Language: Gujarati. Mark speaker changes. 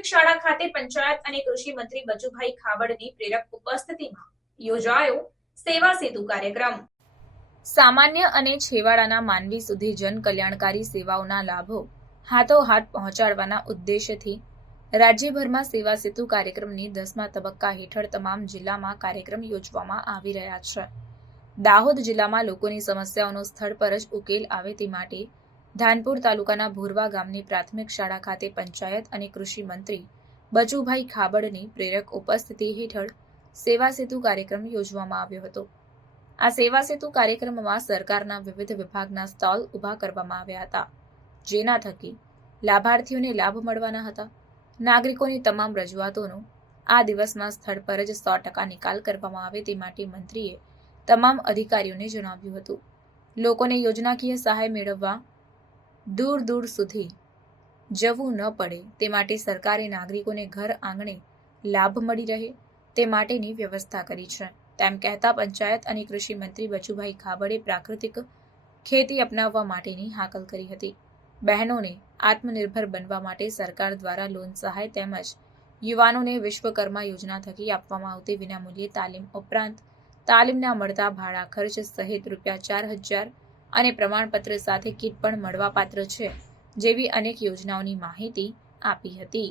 Speaker 1: પ્રાથમિક શાળા ખાતે પંચાયત અને કૃષિ મંત્રી બચુભાઈ ખાબડની પ્રેરક ઉપસ્થિતિમાં યોજાયો સેવા સેતુ કાર્યક્રમ. સામાન્ય અને છેવાડાના માનવી સુધી જન સેવાઓના લાભો હાથોહાથ પહોંચાડવાના ઉદ્દેશ્યથી રાજ્યભરમાં સેવા સેતુ કાર્યક્રમની દસમા તબક્કા હેઠળ તમામ જિલ્લામાં કાર્યક્રમ યોજવામાં આવી રહ્યા છે. દાહોદ જિલ્લામાં લોકોની સમસ્યાઓનો સ્થળ પર જ ઉકેલ આવે તે માટે ધાનપુર તાલુકાના ભોરવા ગામની પ્રાથમિક શાળા ખાતે પંચાયત અને કૃષિ મંત્રી બચુભાઈ ખાબડની પ્રેરક ઉપસ્થિતિ હેઠળ સેવા સેતુ કાર્યક્રમ યોજવામાં આવ્યો હતો. આ સેવા સેતુ કાર્યક્રમમાં સરકારના વિવિધ વિભાગના સ્ટોલ ઊભા કરવામાં આવ્યા હતા, જેના થકી લાભાર્થીઓને લાભ મળવાના હતા. નાગરિકોની તમામ રજૂઆતોનો આ દિવસના સ્થળ પર જ સો ટકા નિકાલ કરવામાં આવે તે માટે મંત્રીએ તમામ અધિકારીઓને જણાવ્યું હતું. લોકોને યોજનાકીય સહાય મેળવવા દૂર દૂર સુધી જવું ન પડે. તે માટે સરકારે નાગરિકોને ઘર આંગણે લાભ મળી રહે તે માટેની વ્યવસ્થા કરી છે. તેમ કહેતા પંચાયત અને કૃષિ મંત્રી બચુભાઈ ખાબડે પ્રાકૃતિક ખેતી અપનાવવા માટેની હાકલ કરી હતી. બહેનોને આત્મનિર્ભર બનવા માટે સરકાર દ્વારા લોન સહાય તેમજ યુવાનોને વિશ્વકર્મા યોજના થકી આપવામાં આવતી વિનામૂલ્યે તાલીમ ઉપરાંત તાલીમના મળતા ભાડા ખર્ચ સહિત રૂપિયા ચાર હજાર અને પ્રમાણપત્ર સાથે કીટ પણ મળવાપાત્ર છે જેવી અનેક યોજનાઓની માહિતી આપી હતી.